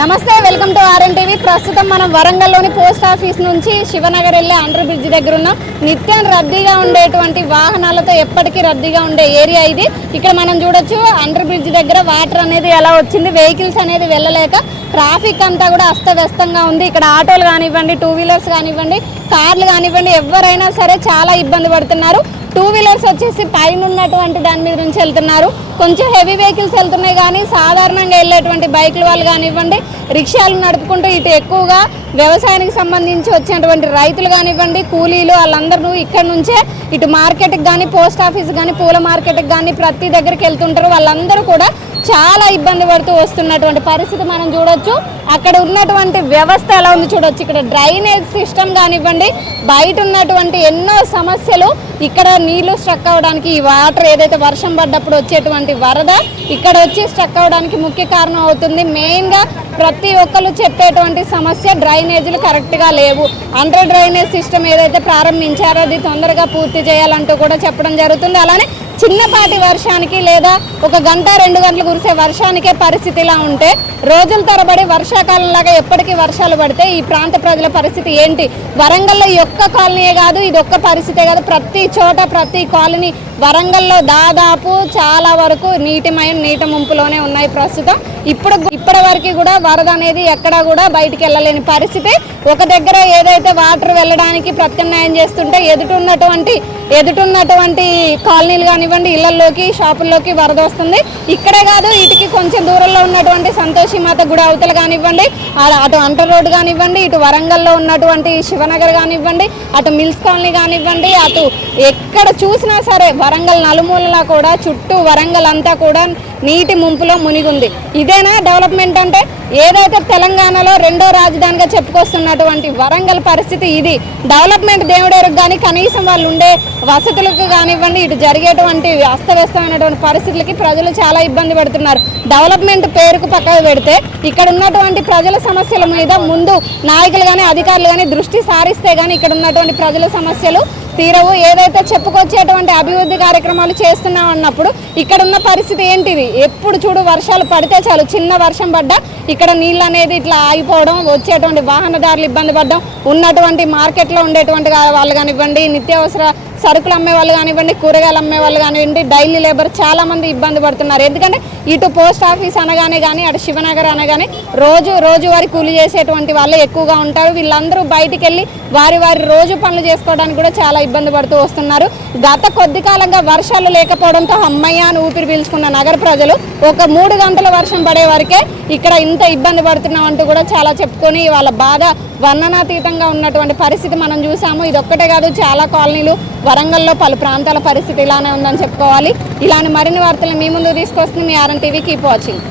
నమస్తే, welcome to RN TV. ప్రస్తుతం మనం వరంగల్లోని పోస్ట్ ఆఫీస్ నుంచి శివనగర్ వెళ్ళే అండర్ బ్రిడ్జ్ దగ్గర ఉన్నాం. నిత్యం రద్దీగా ఉండేటువంటి వాహనాలతో ఎప్పటికీ రద్దీగా ఉండే ఏరియా ఇది. ఇక్కడ మనం చూడొచ్చు అండర్ బ్రిడ్జ్ దగ్గర వాటర్ అనేది ఎలా వచ్చింది, వెహికల్స్ అనేది వెళ్ళలేక ట్రాఫిక్ అంతా కూడా అస్తవ్యస్తంగా ఉంది. ఇక్కడ ఆటోలు కానివ్వండి, టూ వీలర్స్ కానివ్వండి, కార్లు కానివ్వండి, ఎవరైనా సరే చాలా ఇబ్బంది పడుతున్నారు. టూ వీలర్స్ వచ్చేసి పైన ఉన్నటువంటి దాని మీద నుంచి వెళ్తున్నారు. కొంచెం హెవీ వెహికల్స్ వెళ్తున్నాయి, కానీ సాధారణంగా వెళ్ళేటువంటి బైకుల వాళ్ళు కానివ్వండి, రిక్షాలు నడుపుకుంటూ ఇటు ఎక్కువగా వ్యవసాయానికి సంబంధించి వచ్చినటువంటి రైతులు కానివ్వండి, కూలీలు, వాళ్ళందరూ ఇక్కడ నుంచే ఇటు మార్కెట్కి కానీ, పోస్ట్ ఆఫీస్ కానీ, పూల మార్కెట్కి కానీ ప్రతి దగ్గరికి వెళ్తుంటారు. వాళ్ళందరూ కూడా చాలా ఇబ్బంది పడుతూ వస్తున్నటువంటి పరిస్థితి మనం చూడొచ్చు. అక్కడ ఉన్నటువంటి వ్యవస్థ ఎలా ఉంది చూడొచ్చు. ఇక్కడ డ్రైనేజ్ సిస్టమ్ కానివ్వండి, బయట ఉన్నటువంటి ఎన్నో సమస్యలు, ఇక్కడ నీళ్లు స్ట్రక్ అవ్వడానికి, ఈ వాటర్ ఏదైతే వర్షం పడ్డప్పుడు వచ్చేటువంటి వరద ఇక్కడ వచ్చి స్ట్రక్ అవ్వడానికి ముఖ్య కారణం అవుతుంది. మెయిన్గా ప్రతి ఒక్కరు చెప్పేటువంటి సమస్య డ్రైనేజీలు కరెక్ట్గా లేవు. అండర్ డ్రైనేజ్ సిస్టమ్ ఏదైతే ప్రారంభించారో అది తొందరగా పూర్తి చేయాలంటూ కూడా చెప్పడం జరుగుతుంది. అలానే చిన్నపాటి వర్షానికి లేదా ఒక గంట 2 గంటలు కురిసే వర్షానికే పరిస్థితి ఇలా ఉంటే, రోజుల తరబడి వర్షాకాలంలాగా ఎప్పటికీ వర్షాలు పడితే ఈ ప్రాంత ప్రజల పరిస్థితి ఏంటి? వరంగల్లో ఈ ఒక్క కాలనీయే కాదు, ఇది ఒక్క పరిస్థితే కాదు, ప్రతి చోట ప్రతి కాలనీ వరంగల్లో దాదాపు చాలా వరకు నీట ముంపులోనే ఉన్నాయి ప్రస్తుతం. ఇప్పటి వరకు కూడా వరద అనేది ఎక్కడా కూడా బయటికి వెళ్ళలేని పరిస్థితి. ఒక దగ్గర ఏదైతే వాటర్ వెళ్ళడానికి ప్రత్యామ్నాయం చేస్తుంటే ఎదుటున్నటువంటి కాలనీలు కానివ్వండి, ఇళ్లలోకి, షాపుల్లోకి వరద వస్తుంది. ఇక్కడే కాదు, ఇటుకి కొంచెం దూరంలో ఉన్నటువంటి సంతోషిమాత గుడి అవతల కానివ్వండి, అటు అంటర్ రోడ్డు కానివ్వండి, ఇటు వరంగల్లో ఉన్నటువంటి శివనగర్ కానివ్వండి, అటు మిల్స్ కాలనీ కానివ్వండి, అటు ఎక్కడ చూసినా సరే వరంగల్ నలుమూలలా కూడా చుట్టూ వరంగల్ అంతా కూడా నీటి ముంపులో మునిగుంది. ఇదేనా డెవలప్మెంట్ అంటే? ఏదైతే తెలంగాణలో రెండో రాజధానిగా చెప్పుకొస్తున్నటువంటి వరంగల్ పరిస్థితి ఇది. డెవలప్మెంట్ దేవుడెరుగు, కానీ కనీసం వాళ్ళు ఉండే వసతులకు కానివ్వండి, ఇటు జరిగేటువంటి అస్తవ్యస్తమైనటువంటి పరిస్థితులకి ప్రజలు చాలా ఇబ్బంది పడుతున్నారు. డెవలప్మెంట్ పేరుకు పక్కకు పెడితే ఇక్కడ ఉన్నటువంటి ప్రజల సమస్యల మీద ముందు నాయకులు కానీ, అధికారులు కానీ దృష్టి సారిస్తే కానీ ఇక్కడ ఉన్నటువంటి ప్రజల సమస్యలు తీరవు. ఏదైతే చెప్పుకొచ్చేటువంటి అభివృద్ధి కార్యక్రమాలు చేస్తున్నాం అన్నప్పుడు ఇక్కడ ఉన్న పరిస్థితి ఏంటిది? ఎప్పుడు చూడు వర్షాలు పడితే చాలు, చిన్న వర్షం పడ్డా ఇక్కడ నీళ్ళు అనేది ఇట్లా ఆగిపోవడం, వచ్చేటువంటి వాహనదారులు ఇబ్బంది పడడం, ఉన్నటువంటి మార్కెట్లో ఉండేటువంటి వాళ్ళు కానివ్వండి, నిత్యావసర సరుకులు అమ్మే వాళ్ళు కానివ్వండి, కూరగాయలు అమ్మే వాళ్ళు కానివ్వండి, డైలీ లేబర్ చాలామంది ఇబ్బంది పడుతున్నారు. ఎందుకంటే ఇటు పోస్ట్ ఆఫీస్ అనగానే కానీ, అటు శివనగర్ అనగానే రోజువారీ కూలి చేసేటువంటి వాళ్ళే ఎక్కువగా ఉంటారు. వీళ్ళందరూ బయటికి వెళ్ళి వారి రోజు పనులు చేసుకోవడానికి కూడా చాలా ఇబ్బంది పడుతూ వస్తున్నారు. గత కొద్ది కాలంగా వర్షాలు లేకపోవడంతో అమ్మయ్య అని ఊపిరి పీల్చుకున్న నగర ప్రజలు ఒక 3 గంటల వర్షం పడే వరకే ఇక్కడ ఇంత ఇబ్బంది పడుతున్నాం అంటూ కూడా చాలా చెప్పుకొని వాళ్ళ బాధ వర్ణనాతీతంగా ఉన్నటువంటి పరిస్థితి మనం చూసాము. ఇది ఒక్కటే కాదు, చాలా కాలనీలు వరంగల్లో పలు ప్రాంతాల పరిస్థితి ఇలానే ఉందని చెప్పుకోవాలి. ఇలాంటి మరిన్ని వార్తలు మీ ముందు తీసుకొస్తుంది మీ ఆర్ఎన్ టీవీ. Keep watching.